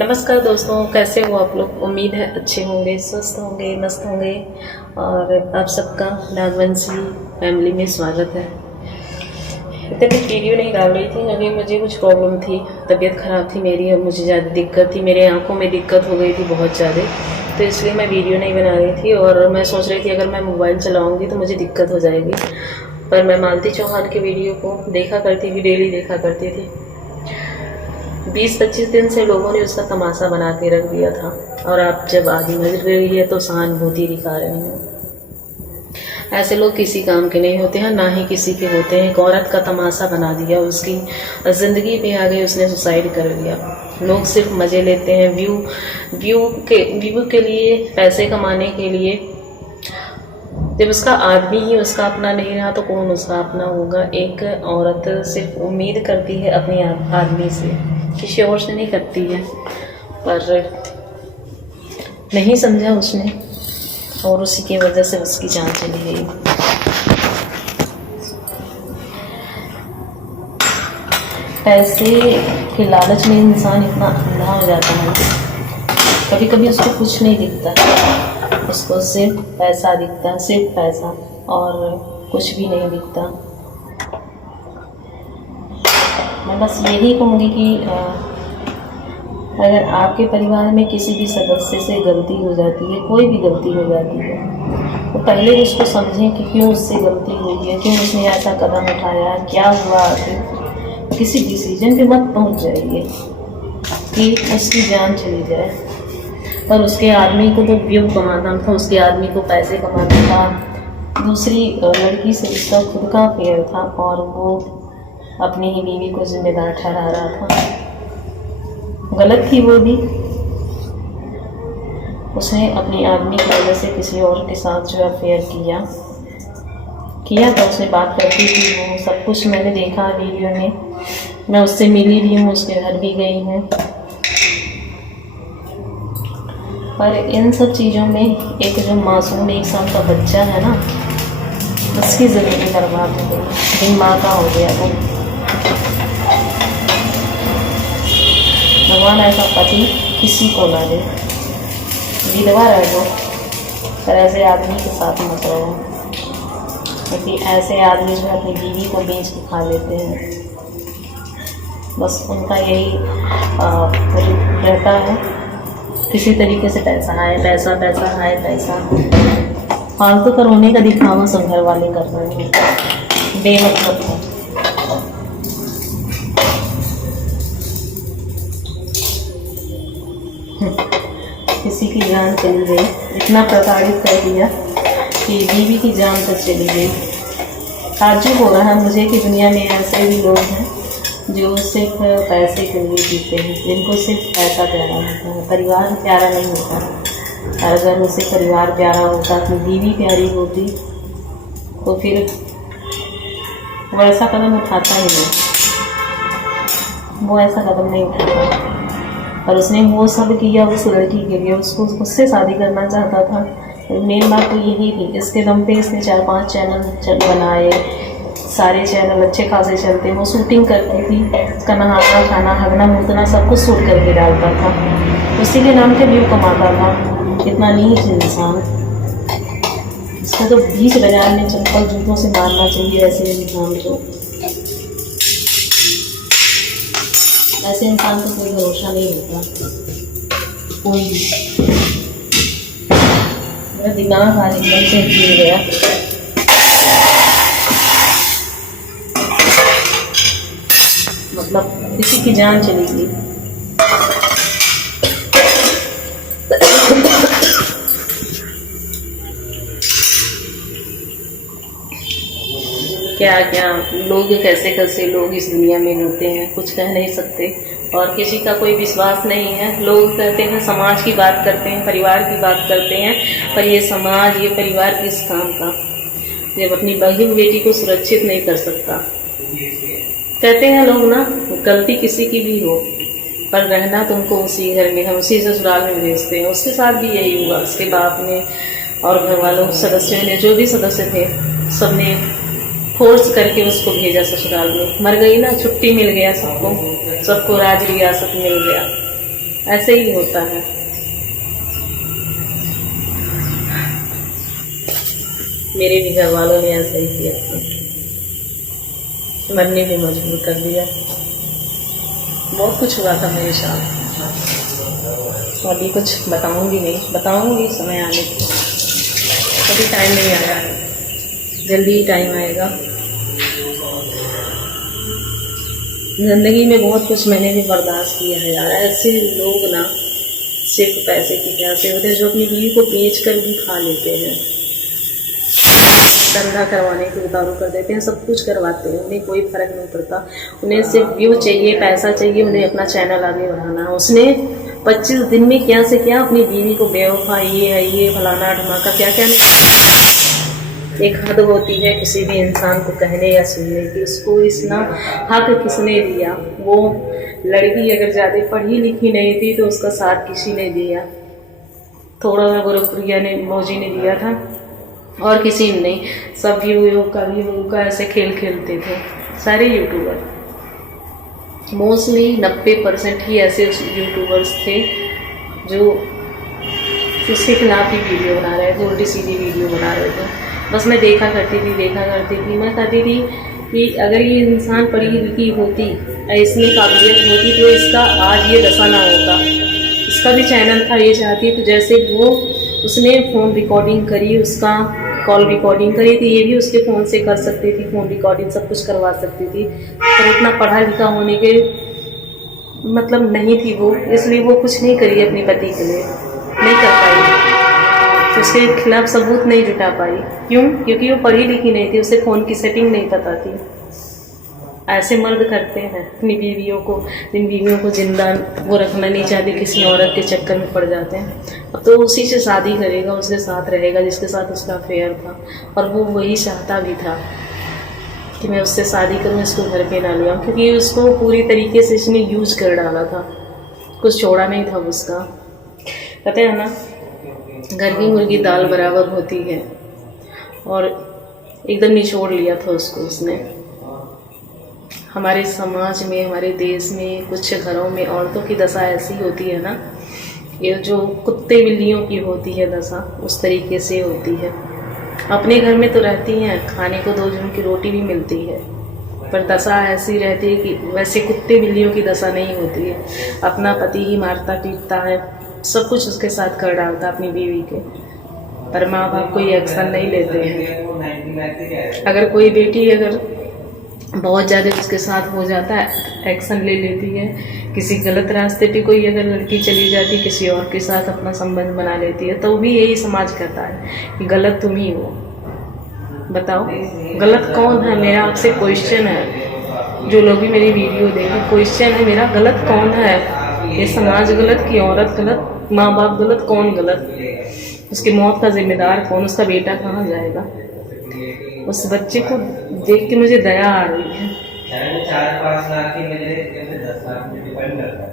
नमस्कार दोस्तों, कैसे हो आप लोग। उम्मीद है अच्छे होंगे, स्वस्थ होंगे, मस्त होंगे। और आप सबका नागवंशी फैमिली में स्वागत है। इतने भी वीडियो नहीं डाल रही थी क्योंकि मुझे कुछ प्रॉब्लम थी, तबीयत ख़राब थी मेरी और मुझे ज़्यादा दिक्कत थी, मेरे आँखों में दिक्कत हो गई थी बहुत ज़्यादा। तो इसलिए मैं वीडियो नहीं बना रही थी और मैं सोच रही थी अगर मैं मोबाइल चलाऊँगी तो मुझे दिक्कत हो जाएगी। पर मैं मालती चौहान के वीडियो को देखा करती थी, डेली देखा करती थी। 20-25 दिन से लोगों ने उसका तमाशा बना के रख दिया था और आप जब आगे मिल रही है तो सहानुभूति दिखा रहे हैं। ऐसे लोग किसी काम के नहीं होते हैं, ना ही किसी के होते हैं। एक औरत का तमाशा बना दिया, उसकी ज़िंदगी पे आ गई, उसने सुसाइड कर लिया। लोग सिर्फ मज़े लेते हैं व्यू के लिए, पैसे कमाने के लिए। जब उसका आदमी ही उसका अपना नहीं रहा तो कौन उसका अपना होगा। एक औरत सिर्फ उम्मीद करती है अपने आदमी से, किसी और से नहीं करती है। पर नहीं समझा उसने और उसी की वजह से उसकी जान चली गई। पैसे के लालच में इंसान इतना अंधा हो जाता है, कभी कभी उसको कुछ नहीं दिखता, उसको सिर्फ पैसा दिखता, सिर्फ पैसा और कुछ भी नहीं दिखता। मैं बस यही कहूँगी कि अगर आपके परिवार में किसी भी सदस्य से गलती हो जाती है, कोई भी गलती हो जाती है, तो पहले उसको समझें कि क्यों उससे गलती हुई है, क्यों उसने ऐसा कदम उठाया, क्या हुआ। आखिर किसी डिसीजन पे मत पहुंच जाइए कि उसकी जान चली जाए। पर उसके आदमी को तो व्यू कमाना था, उसके आदमी को पैसे कमाना था, दूसरी लड़की से उसका खुद का अफेयर था और वो अपनी ही बीवी को जिम्मेदार ठहरा रहा था। गलत थी वो भी, उसने अपनी आदमी की वजह से किसी और के साथ जो अफेयर किया था। उसने बात करती थी, वो सब कुछ मैंने देखा वीडियो में, मैं उससे मिली भी हूँ, उसके घर भी गई हूँ। पर इन सब चीज़ों में एक जो मासूम 1 साल का बच्चा है ना, उसकी ज़िंदगी बर्बाद हो गई, बिन माँ का हो गया वो। भगवान ऐसा पति किसी को ना दे, विधवा रह दो पर ऐसे आदमी के साथ मत रहो, क्योंकि ऐसे आदमी जो अपनी बीवी को बेच के खा लेते हैं। बस उनका यही रहता है, किसी तरीके से पैसा आए, पैसा पैसा आए, पैसा। फालतू का रोने का दिखावा सब घर वाले कर रहे हैं, बेमतलब है। किसी की जान चली गई, इतना प्रताड़ित कर दिया कि बीवी की जान तक चली गई। ताज्जुब हो रहा है मुझे कि दुनिया में ऐसे भी लोग हैं जो सिर्फ पैसे के लिए जीते हैं, जिनको सिर्फ पैसा प्यारा होता है, परिवार प्यारा नहीं होता। और अगर उसे परिवार प्यारा होता, अपनी बीवी प्यारी होती, तो फिर वो ऐसा कदम उठाता ही नहीं, वो ऐसा कदम नहीं उठाता। और उसने वो सब किया उस लड़की के लिए, उसको उससे शादी करना चाहता था। मेन बात तो यही थी, इसके दम पे इसने 4-5 चैनल बनाए, सारे चैनल अच्छे खासे चलते। वो शूटिंग करती थी, उसका नहाना खाना हगना मुतना सब कुछ शूट करके डालता था, उसी के नाम के व्यू कमाता था। इतना नीच इंसान, इसको तो बीच बाजार में चप्पल जूतों से मारना चाहिए। ऐसे इंसान को, ऐसे इंसान को कोई भरोसा नहीं होता, कोई भी। मेरा दिमाग आज एकदम से हिल गया। मतलब किसी की जान चली गई। क्या क्या लोग, कैसे कैसे लोग इस दुनिया में होते हैं, कुछ कह नहीं सकते और किसी का कोई विश्वास नहीं है। लोग कहते हैं, समाज की बात करते हैं, परिवार की बात करते हैं, पर ये समाज, ये परिवार किस काम का जब अपनी बहू बेटी को सुरक्षित नहीं कर सकता। कहते हैं लोग ना, गलती किसी की भी हो पर रहना तुमको उसी घर में है, उसी ससुराल में भेजते हैं। उसके साथ भी यही हुआ, उसके बाप ने और घर वालों सदस्यों ने, जो भी सदस्य थे, सबने फोर्स करके उसको भेजा ससुराल में। मर गई ना, छुट्टी मिल गया सबको, सबको राज रियासत मिल गया। ऐसे ही होता है। मेरे भी घर वालों ने ऐसा ही किया था, मरने पे मजबूर कर दिया। बहुत कुछ हुआ था मेरे साथ, अभी कुछ बताऊंगी नहीं, बताऊंगी समय आने पर, अभी टाइम नहीं आया है, जल्दी ही टाइम आएगा। ज़िंदगी में बहुत कुछ मैंने भी बर्दाश्त किया है यार। ऐसे लोग ना सिर्फ पैसे की प्यासे होते हैं जो अपनी बीवी को बेच कर भी खा लेते हैं, धंधा करवाने के उतारू कर देते हैं, सब कुछ करवाते हैं, उन्हें कोई फर्क नहीं पड़ता। उन्हें सिर्फ व्यू चाहिए, पैसा चाहिए, उन्हें अपना चैनल आगे बढ़ाना है। उसने 25 दिन में क्या से क्या अपनी बीवी को बेवफा, ये है, ये फलाना ढमाका, क्या क्या नहीं। एक हद होती है किसी भी इंसान को कहने या सुनने की, उसको इतना हक किसने दिया? वो लड़की अगर ज़्यादा पढ़ी लिखी नहीं थी तो उसका साथ किसी ने दिया, थोड़ा सा गुरुप्रिया ने, मौजी ने दिया था, और किसी ने नहीं। सब व्यू का ऐसे खेल खेलते थे सारे यूट्यूबर। मोस्टली 90% ही ऐसे यूट्यूबर्स थे जो उसके खिलाफ ही वीडियो बना रहे थे, उल्टी सीधी वीडियो बना रहे थे। बस मैं देखा करती थी। मैं कहती थी कि अगर ये इंसान पढ़ी लिखी होती, इसमें काबिलियत होती, तो इसका आज ये दशा ना होता। इसका भी चैनल था, ये चाहती तो जैसे वो उसने फ़ोन रिकॉर्डिंग करी, उसका कॉल रिकॉर्डिंग करी थी, ये भी उसके फ़ोन से कर सकती थी, फ़ोन रिकॉर्डिंग सब कुछ करवा सकती थी। पर इतना पढ़ा लिखा होने के मतलब नहीं थी वो, इसलिए वो कुछ नहीं करी अपने पति के लिए, नहीं कर पाई, तो उसके खिलाफ सबूत नहीं जुटा पाई। क्यों? क्योंकि वो पढ़ी लिखी नहीं थी, उसे फ़ोन की सेटिंग नहीं पता थी। ऐसे मर्द करते हैं अपनी बीवियों को, जिन बीवियों को जिंदा वो रखना नहीं चाहते, किसी औरत के चक्कर में पड़ जाते हैं। अब तो उसी से शादी करेगा, उसके साथ रहेगा जिसके साथ उसका अफेयर था, और वो वही चाहता भी था कि मैं उससे शादी करूं, इसको घर पे ना लिया, क्योंकि उसको पूरी तरीके से इसने यूज कर डाला था, कुछ छोड़ा नहीं था उसका। कहते हैं ना, घर की मुर्गी दाल बराबर होती है, और एकदम निचोड़ लिया था उसको उसने। हमारे समाज में, हमारे देश में कुछ घरों में औरतों की दशा ऐसी होती है ना, ये जो कुत्ते बिल्लियों की होती है दशा, उस तरीके से होती है। अपने घर में तो रहती हैं, खाने को 2 जून की रोटी भी मिलती है, पर दशा ऐसी रहती है कि वैसे कुत्ते बिल्लियों की दशा नहीं होती है। अपना पति ही मारता पीटता है, सब कुछ उसके साथ कर डालता अपनी बीवी के, पर माँ बाप कोई एक्शन नहीं लेते हैं। अगर कोई बेटी अगर बहुत ज़्यादा उसके साथ हो जाता है, एक्शन ले लेती है। किसी गलत रास्ते पे कोई अगर लड़की चली जाती है, किसी और के साथ अपना संबंध बना लेती है, तो भी यही समाज कहता है कि गलत तुम ही हो। बताओ गलत कौन है? मेरा आपसे क्वेश्चन है, जो लोग भी मेरी वीडियो देखें, क्वेश्चन है मेरा, गलत कौन है? ये समाज गलत कि औरत गलत, माँ बाप गलत, कौन गलत? उसकी मौत का जिम्मेदार कौन? उसका बेटा कहाँ जाएगा? उस बच्चे को देख के मुझे दया आ रही है।